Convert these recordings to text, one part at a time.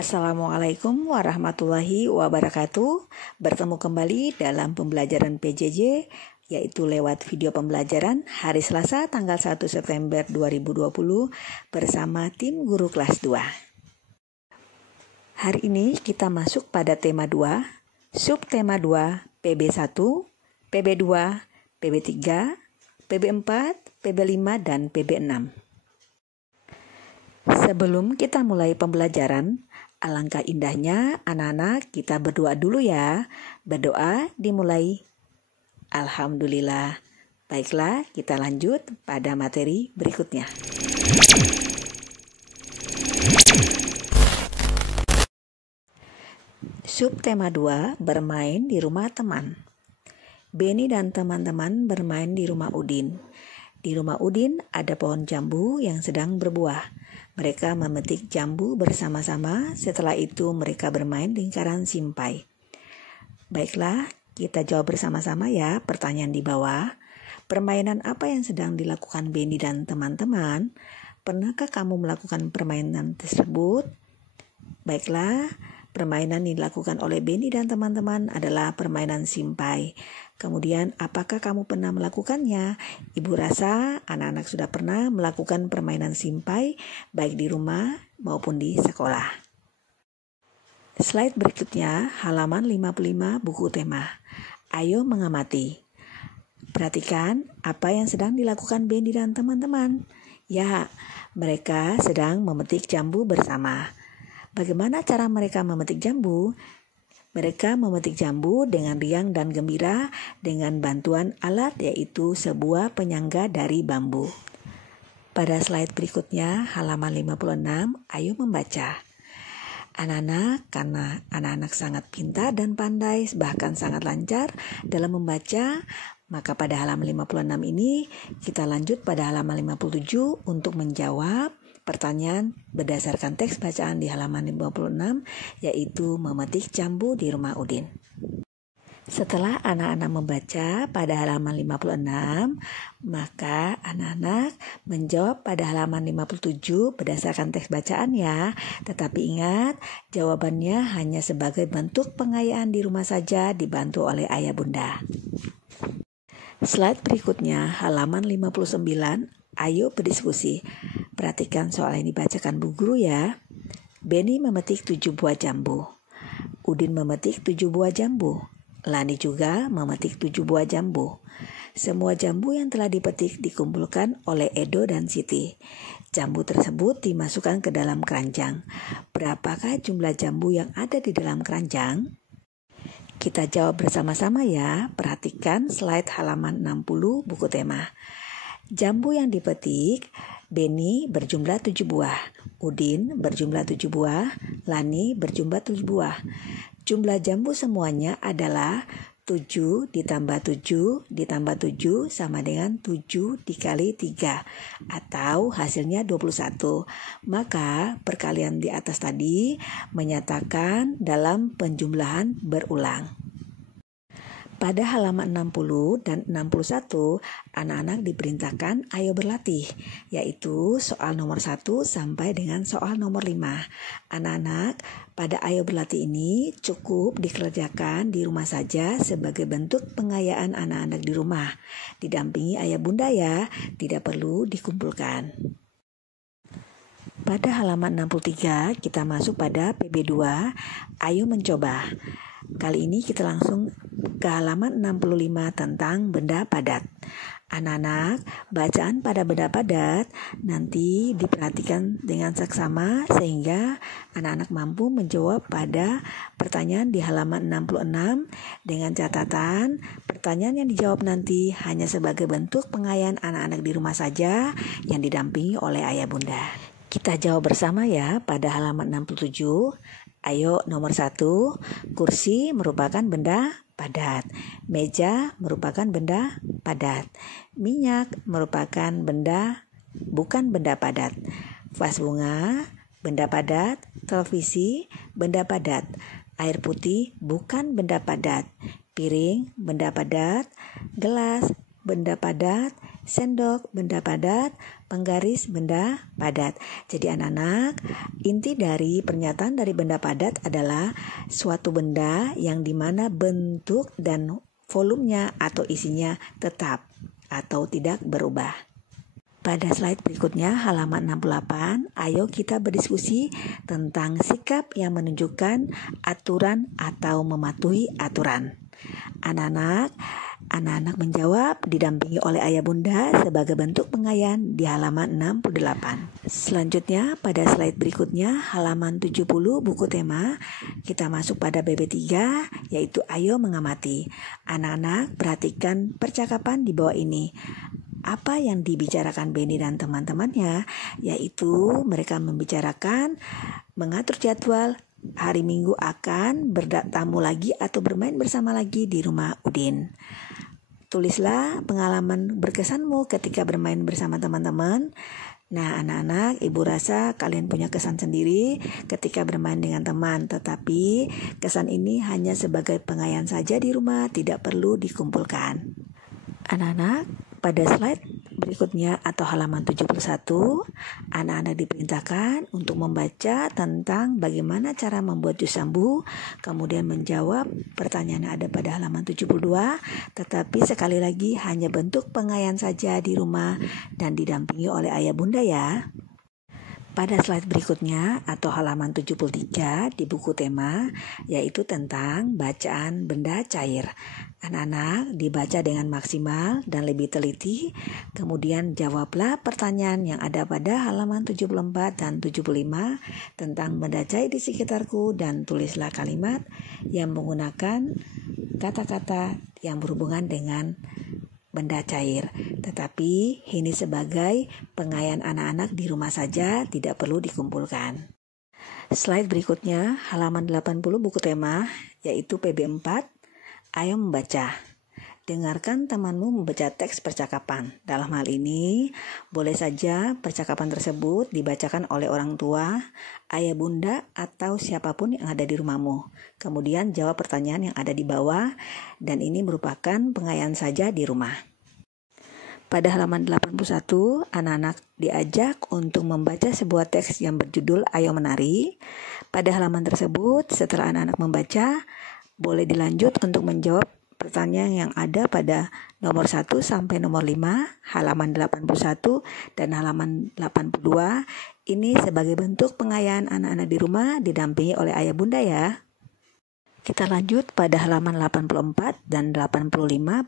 Assalamualaikum warahmatullahi wabarakatuh. Bertemu kembali dalam pembelajaran PJJ, yaitu lewat video pembelajaran hari Selasa tanggal 1 September 2020 bersama tim guru kelas 2. Hari ini kita masuk pada tema 2, subtema 2, PB1, PB2, PB3, PB4, PB5, dan PB6. Sebelum kita mulai pembelajaran, alangkah indahnya anak-anak kita berdoa dulu ya. Berdoa dimulai. Alhamdulillah. Baiklah, kita lanjut pada materi berikutnya. Subtema 2, bermain di rumah teman. Beni dan teman-teman bermain di rumah Udin. Di rumah Udin ada pohon jambu yang sedang berbuah. Mereka memetik jambu bersama-sama, setelah itu mereka bermain lingkaran simpai. Baiklah, kita jawab bersama-sama ya pertanyaan di bawah. Permainan apa yang sedang dilakukan Beni dan teman-teman? Pernahkah kamu melakukan permainan tersebut? Baiklah, permainan yang dilakukan oleh Beni dan teman-teman adalah permainan simpai. Kemudian, apakah kamu pernah melakukannya? Ibu rasa anak-anak sudah pernah melakukan permainan simpai, baik di rumah maupun di sekolah. Slide berikutnya, halaman 55 buku tema. Ayo mengamati. Perhatikan apa yang sedang dilakukan Beni dan teman-teman. Ya, mereka sedang memetik jambu bersama. Bagaimana cara mereka memetik jambu? Mereka memetik jambu dengan riang dan gembira dengan bantuan alat, yaitu sebuah penyangga dari bambu. Pada slide berikutnya, halaman 56, ayo membaca. Anak-anak, karena anak-anak sangat pintar dan pandai, bahkan sangat lancar dalam membaca, maka pada halaman 56 ini kita lanjut pada halaman 57 untuk menjawab pertanyaan berdasarkan teks bacaan di halaman 56, yaitu memetik jambu di rumah Udin. Setelah anak-anak membaca pada halaman 56, maka anak-anak menjawab pada halaman 57 berdasarkan teks bacaan ya. Tetapi ingat, jawabannya hanya sebagai bentuk pengayaan di rumah saja dibantu oleh ayah bunda. Slide berikutnya, halaman 59, ayo berdiskusi. Perhatikan soal yang dibacakan Bu Guru ya. Beni memetik 7 buah jambu. Udin memetik 7 buah jambu. Lani juga memetik 7 buah jambu. Semua jambu yang telah dipetik dikumpulkan oleh Edo dan Siti. Jambu tersebut dimasukkan ke dalam keranjang. Berapakah jumlah jambu yang ada di dalam keranjang? Kita jawab bersama-sama ya. Perhatikan slide halaman 60 buku tema. Jambu yang dipetik, Beni berjumlah 7 buah, Udin berjumlah 7 buah, Lani berjumlah 7 buah. Jumlah jambu semuanya adalah 7 ditambah 7 ditambah 7 sama dengan 7 dikali 3 atau hasilnya 21. Maka perkalian di atas tadi menyatakan dalam penjumlahan berulang. Pada halaman 60 dan 61, anak-anak diperintahkan ayo berlatih, yaitu soal nomor 1 sampai dengan soal nomor 5. Anak-anak, pada ayo berlatih ini cukup dikerjakan di rumah saja sebagai bentuk pengayaan anak-anak di rumah. Didampingi ayah bunda ya, tidak perlu dikumpulkan. Pada halaman 63, kita masuk pada PB2, ayo mencoba. Kali ini kita langsung ke halaman 65 tentang benda padat. Anak-anak, bacaan pada benda padat nanti diperhatikan dengan seksama sehingga anak-anak mampu menjawab pada pertanyaan di halaman 66 dengan catatan pertanyaan yang dijawab nanti hanya sebagai bentuk pengayaan anak-anak di rumah saja yang didampingi oleh ayah bunda. Kita jawab bersama ya pada halaman 67. Ayo nomor 1, kursi merupakan benda padat. Meja merupakan benda padat. Minyak merupakan bukan benda padat. Vas bunga, benda padat. Televisi, benda padat. Air putih bukan benda padat. Piring, benda padat. Gelas, benda padat. Sendok, benda padat. penggaris benda padat. Jadi anak-anak, inti dari pernyataan dari benda padat adalah suatu benda yang dimana bentuk dan volumenya atau isinya tetap atau tidak berubah. Pada slide berikutnya halaman 68, ayo kita berdiskusi tentang sikap yang menunjukkan aturan atau mematuhi aturan. Anak-anak menjawab didampingi oleh ayah bunda sebagai bentuk pengayaan di halaman 68. Selanjutnya pada slide berikutnya halaman 70 buku tema, kita masuk pada BB3 yaitu ayo mengamati. Anak-anak perhatikan percakapan di bawah ini. Apa yang dibicarakan Benny dan teman-temannya, yaitu mereka membicarakan mengatur jadwal hari Minggu akan bertamu lagi atau bermain bersama lagi di rumah Udin. Tulislah pengalaman berkesanmu ketika bermain bersama teman-teman. Nah anak-anak, ibu rasa kalian punya kesan sendiri ketika bermain dengan teman. Tetapi kesan ini hanya sebagai pengayaan saja di rumah, tidak perlu dikumpulkan. Anak-anak, pada slide berikutnya atau halaman 71, anak-anak diperintahkan untuk membaca tentang bagaimana cara membuat jus jambu, kemudian menjawab pertanyaan yang ada pada halaman 72, tetapi sekali lagi hanya bentuk pengayaan saja di rumah dan didampingi oleh ayah bunda ya. Pada slide berikutnya atau halaman 73 di buku tema yaitu tentang bacaan benda cair. Anak-anak dibaca dengan maksimal dan lebih teliti, kemudian jawablah pertanyaan yang ada pada halaman 74 dan 75 tentang benda cair di sekitarku dan tulislah kalimat yang menggunakan kata-kata yang berhubungan dengan benda cair. Tetapi ini sebagai pengayaan anak-anak di rumah saja, tidak perlu dikumpulkan. Slide berikutnya halaman 80 buku tema yaitu PB4. Ayo membaca. Dengarkan temanmu membaca teks percakapan. Dalam hal ini, boleh saja percakapan tersebut dibacakan oleh orang tua, ayah bunda, atau siapapun yang ada di rumahmu. Kemudian jawab pertanyaan yang ada di bawah, dan ini merupakan pengayaan saja di rumah. Pada halaman 81, anak-anak diajak untuk membaca sebuah teks yang berjudul Ayo Menari. Pada halaman tersebut, setelah anak-anak membaca, boleh dilanjut untuk menjawab pertanyaan yang ada pada nomor 1 sampai nomor 5, halaman 81 dan halaman 82. Ini sebagai bentuk pengayaan anak-anak di rumah didampingi oleh ayah bunda ya. Kita lanjut pada halaman 84 dan 85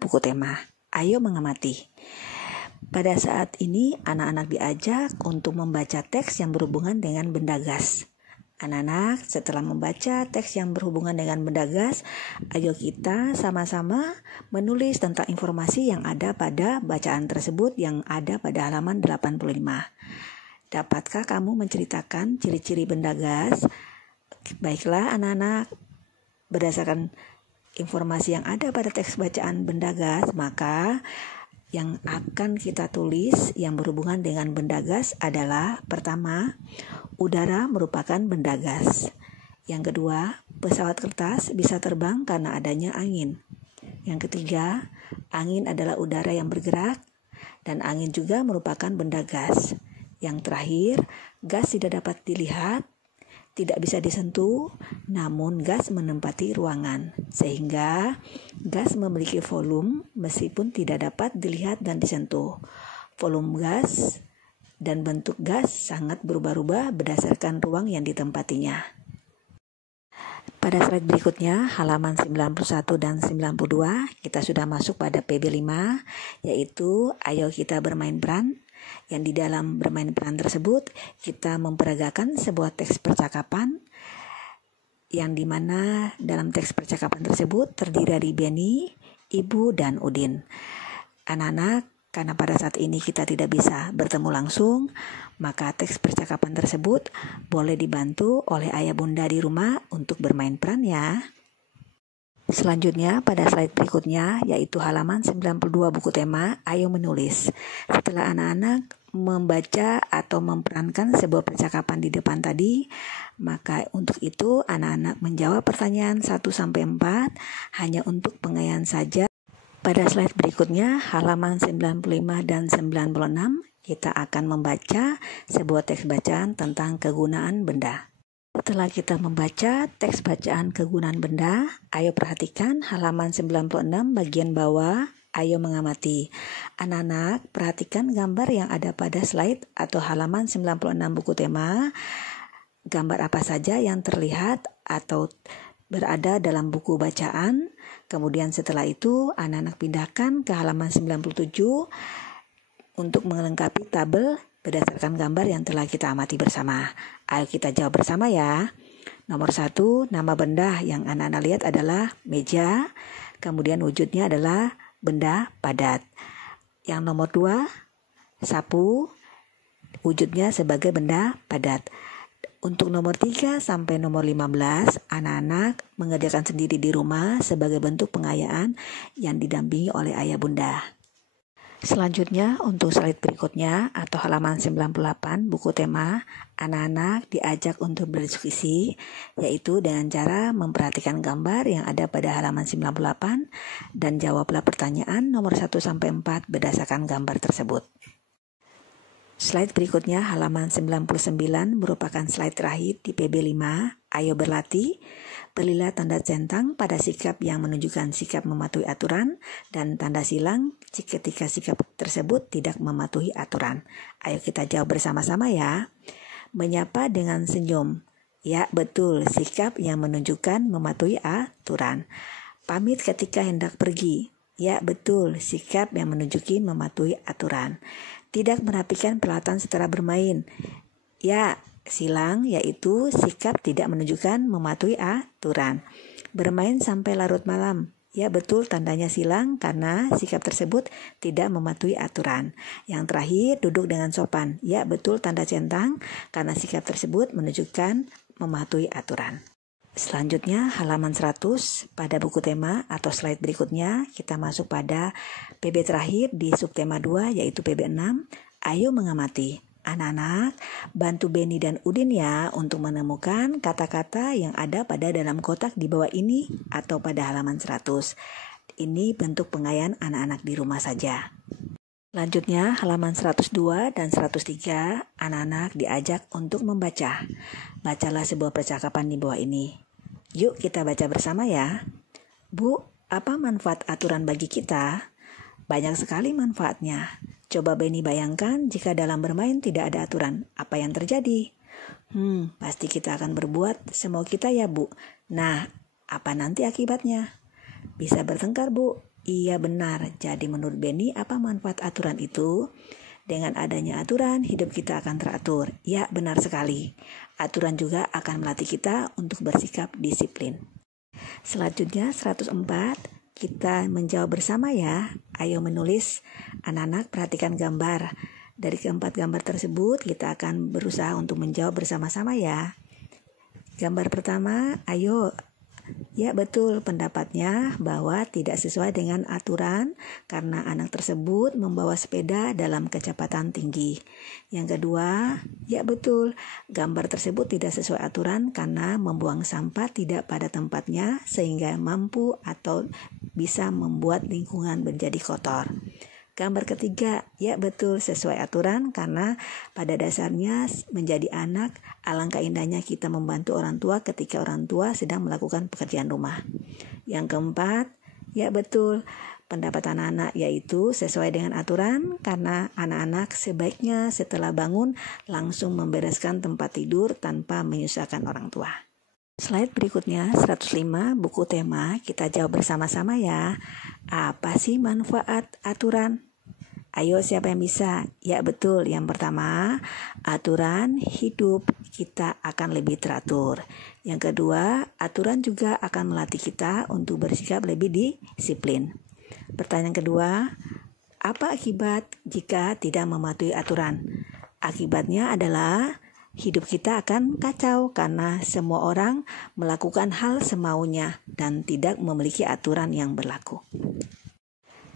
buku tema. Ayo mengamati. Pada saat ini anak-anak diajak untuk membaca teks yang berhubungan dengan benda gas. Anak-anak, setelah membaca teks yang berhubungan dengan benda gas, ayo kita sama-sama menulis tentang informasi yang ada pada bacaan tersebut yang ada pada halaman 85. Dapatkah kamu menceritakan ciri-ciri benda gas? Baiklah anak-anak, berdasarkan informasi yang ada pada teks bacaan benda gas, maka yang akan kita tulis yang berhubungan dengan benda gas adalah pertama, udara merupakan benda gas. Yang kedua, pesawat kertas bisa terbang karena adanya angin. Yang ketiga, angin adalah udara yang bergerak dan angin juga merupakan benda gas. Yang terakhir, gas tidak dapat dilihat, tidak bisa disentuh, namun gas menempati ruangan, sehingga gas memiliki volume meskipun tidak dapat dilihat dan disentuh. Volume gas dan bentuk gas sangat berubah-ubah berdasarkan ruang yang ditempatinya. Pada slide berikutnya, halaman 91 dan 92, kita sudah masuk pada PB5, yaitu ayo kita bermain peran. Yang di dalam bermain peran tersebut, kita memperagakan sebuah teks percakapan yang dimana dalam teks percakapan tersebut terdiri dari Benny, Ibu, dan Udin. Anak-anak, karena pada saat ini kita tidak bisa bertemu langsung, maka teks percakapan tersebut boleh dibantu oleh ayah bunda di rumah untuk bermain peran ya. Selanjutnya pada slide berikutnya yaitu halaman 92 buku tema Ayo Menulis. Setelah anak-anak membaca atau memperankan sebuah percakapan di depan tadi, maka untuk itu anak-anak menjawab pertanyaan 1-4 hanya untuk pengayaan saja. Pada slide berikutnya halaman 95 dan 96 kita akan membaca sebuah teks bacaan tentang kegunaan benda. Setelah kita membaca teks bacaan kegunaan benda, ayo perhatikan halaman 96 bagian bawah. Ayo mengamati. Anak-anak, perhatikan gambar yang ada pada slide atau halaman 96 buku tema. Gambar apa saja yang terlihat atau berada dalam buku bacaan. Kemudian setelah itu, anak-anak pindahkan ke halaman 97 untuk melengkapi tabel berdasarkan gambar yang telah kita amati bersama. Ayo kita jawab bersama ya. Nomor 1, nama benda yang anak-anak lihat adalah meja. Kemudian wujudnya adalah benda padat. Yang nomor 2, sapu, wujudnya sebagai benda padat. Untuk nomor 3 sampai nomor 15, anak-anak mengerjakan sendiri di rumah sebagai bentuk pengayaan yang didampingi oleh ayah bunda. Selanjutnya, untuk slide berikutnya atau halaman 98 buku tema, anak-anak diajak untuk berdiskusi, yaitu dengan cara memperhatikan gambar yang ada pada halaman 98 dan jawablah pertanyaan nomor 1-4 berdasarkan gambar tersebut. Slide berikutnya halaman 99 merupakan slide terakhir di PB5. Ayo berlatih. Berilah tanda centang pada sikap yang menunjukkan sikap mematuhi aturan dan tanda silang ketika sikap tersebut tidak mematuhi aturan. Ayo kita jawab bersama-sama ya. Menyapa dengan senyum. Ya, betul, sikap yang menunjukkan mematuhi aturan. Pamit ketika hendak pergi. Ya, betul, sikap yang menunjuki mematuhi aturan. Tidak merapikan peralatan setelah bermain. Ya, silang yaitu sikap tidak menunjukkan mematuhi aturan. Bermain sampai larut malam. Ya, betul, tandanya silang karena sikap tersebut tidak mematuhi aturan. Yang terakhir, duduk dengan sopan. Ya, betul, tanda centang karena sikap tersebut menunjukkan mematuhi aturan. Selanjutnya halaman 100 pada buku tema atau slide berikutnya kita masuk pada PB terakhir di subtema 2 yaitu PB6. Ayo mengamati. Anak-anak, bantu Beni dan Udin ya untuk menemukan kata-kata yang ada pada dalam kotak di bawah ini atau pada halaman 100. Ini bentuk pengayaan anak-anak di rumah saja. Selanjutnya halaman 102 dan 103, anak-anak diajak untuk membaca. Bacalah sebuah percakapan di bawah ini. Yuk kita baca bersama ya. Bu, apa manfaat aturan bagi kita? Banyak sekali manfaatnya. Coba Beni bayangkan jika dalam bermain tidak ada aturan, apa yang terjadi? Pasti kita akan berbuat semau kita ya Bu. Nah, apa nanti akibatnya? Bisa bertengkar Bu. Iya benar, jadi menurut Beni apa manfaat aturan itu? Dengan adanya aturan, hidup kita akan teratur. Ya benar sekali, aturan juga akan melatih kita untuk bersikap disiplin. Selanjutnya 104, kita menjawab bersama ya. Ayo menulis, anak-anak perhatikan gambar. Dari keempat gambar tersebut, kita akan berusaha untuk menjawab bersama-sama ya. Gambar pertama, ayo. Ya betul, pendapatnya bahwa tidak sesuai dengan aturan karena anak tersebut membawa sepeda dalam kecepatan tinggi. Yang kedua, ya betul, gambar tersebut tidak sesuai aturan karena membuang sampah tidak pada tempatnya sehingga mampu atau bisa membuat lingkungan menjadi kotor. Gambar ketiga, ya betul sesuai aturan karena pada dasarnya menjadi anak alangkah indahnya kita membantu orang tua ketika orang tua sedang melakukan pekerjaan rumah. Yang keempat, ya betul pendapat anak-anak yaitu sesuai dengan aturan karena anak-anak sebaiknya setelah bangun langsung membereskan tempat tidur tanpa menyusahkan orang tua. Slide berikutnya 105 buku tema, kita jawab bersama-sama ya. Apa sih manfaat aturan? Ayo siapa yang bisa? Ya betul, yang pertama aturan hidup kita akan lebih teratur. Yang kedua, aturan juga akan melatih kita untuk bersikap lebih disiplin. Pertanyaan kedua, apa akibat jika tidak mematuhi aturan? Akibatnya adalah hidup kita akan kacau karena semua orang melakukan hal semaunya dan tidak memiliki aturan yang berlaku.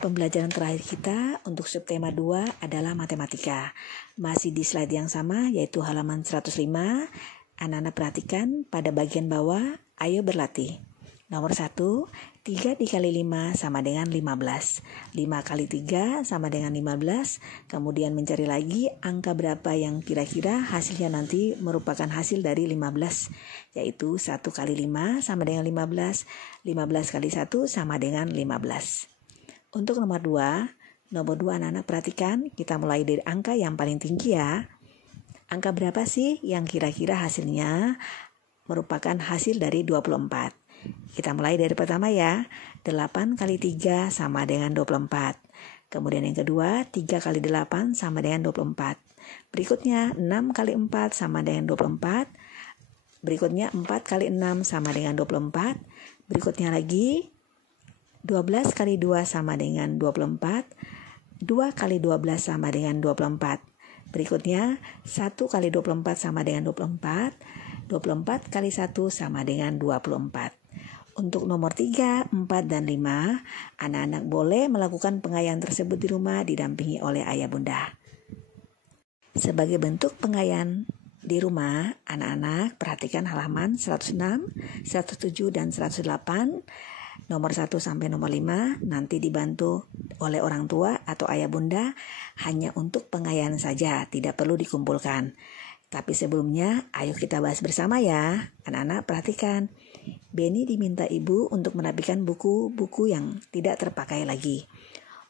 Pembelajaran terakhir kita untuk subtema 2 adalah matematika. Masih di slide yang sama yaitu halaman 105. Anak-anak perhatikan pada bagian bawah, ayo berlatih. Nomor 1, 3 dikali 5 sama dengan 15. 5 kali 3 sama dengan 15. Kemudian mencari lagi angka berapa yang kira-kira hasilnya nanti merupakan hasil dari 15. Yaitu 1 kali 5 sama dengan 15. 15 kali 1 sama dengan 15. Untuk nomor 2 anak-anak perhatikan, kita mulai dari angka yang paling tinggi ya. Angka berapa sih yang kira-kira hasilnya merupakan hasil dari 24? Kita mulai dari pertama ya. 8 kali 3 sama dengan 24. Kemudian yang kedua, 3 kali 8 sama dengan 24. Berikutnya 6 kali 4 sama dengan 24. Berikutnya 4 kali 6 sama dengan 24. Berikutnya lagi 12 kali 2 sama dengan 24. 2 kali 12 sama dengan 24. Berikutnya 1 kali 24 sama dengan 24. 24 kali 1 sama dengan 24. Untuk nomor 3, 4, dan 5, anak-anak boleh melakukan pengayaan tersebut di rumah didampingi oleh ayah bunda. Sebagai bentuk pengayaan di rumah, anak-anak perhatikan halaman 106, 107, dan 108, nomor 1 sampai nomor 5, nanti dibantu oleh orang tua atau ayah bunda hanya untuk pengayaan saja, tidak perlu dikumpulkan. Tapi sebelumnya, ayo kita bahas bersama ya. Anak-anak perhatikan. Benny diminta ibu untuk merapikan buku-buku yang tidak terpakai lagi.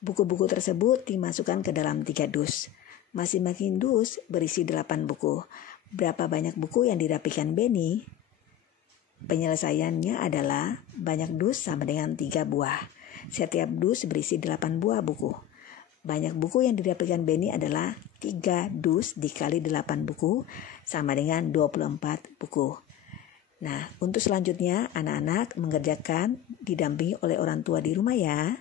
Buku-buku tersebut dimasukkan ke dalam 3 dus. Masing-masing dus berisi 8 buku. Berapa banyak buku yang dirapikan Benny? Penyelesaiannya adalah banyak dus sama dengan 3 buah. Setiap dus berisi 8 buah buku. Banyak buku yang dirapikan Benny adalah 3 dus dikali 8 buku sama dengan 24 buku. Nah, untuk selanjutnya anak-anak mengerjakan didampingi oleh orang tua di rumah ya.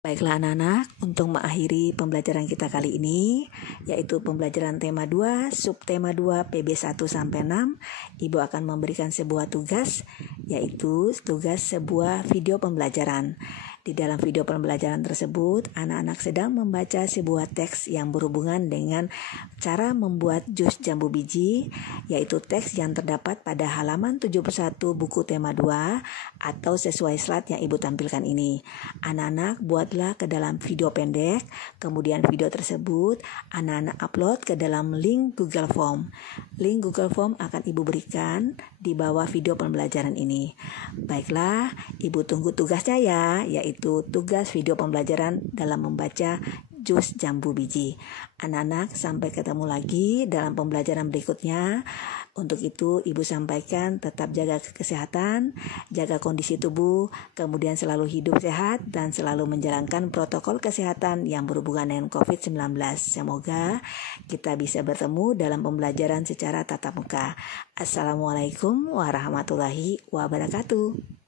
Baiklah anak-anak, untuk mengakhiri pembelajaran kita kali ini, yaitu pembelajaran tema 2, subtema 2, PB 1 sampai 6, Ibu akan memberikan sebuah tugas, yaitu tugas sebuah video pembelajaran. Di dalam video pembelajaran tersebut, anak-anak sedang membaca sebuah teks yang berhubungan dengan cara membuat jus jambu biji, yaitu teks yang terdapat pada halaman 71 buku tema 2 atau sesuai slide yang Ibu tampilkan ini. Anak-anak buatlah ke dalam video pendek, kemudian video tersebut anak-anak upload ke dalam link Google Form. Link Google Form akan Ibu berikan di bawah video pembelajaran ini. Baiklah, Ibu tunggu tugasnya ya, yaitu tugas video pembelajaran dalam membaca jus jambu biji. Anak-anak, sampai ketemu lagi dalam pembelajaran berikutnya. Untuk itu, Ibu sampaikan tetap jaga kesehatan, jaga kondisi tubuh, kemudian selalu hidup sehat dan selalu menjalankan protokol kesehatan yang berhubungan dengan COVID-19. Semoga kita bisa bertemu dalam pembelajaran secara tatap muka. Assalamualaikum warahmatullahi wabarakatuh.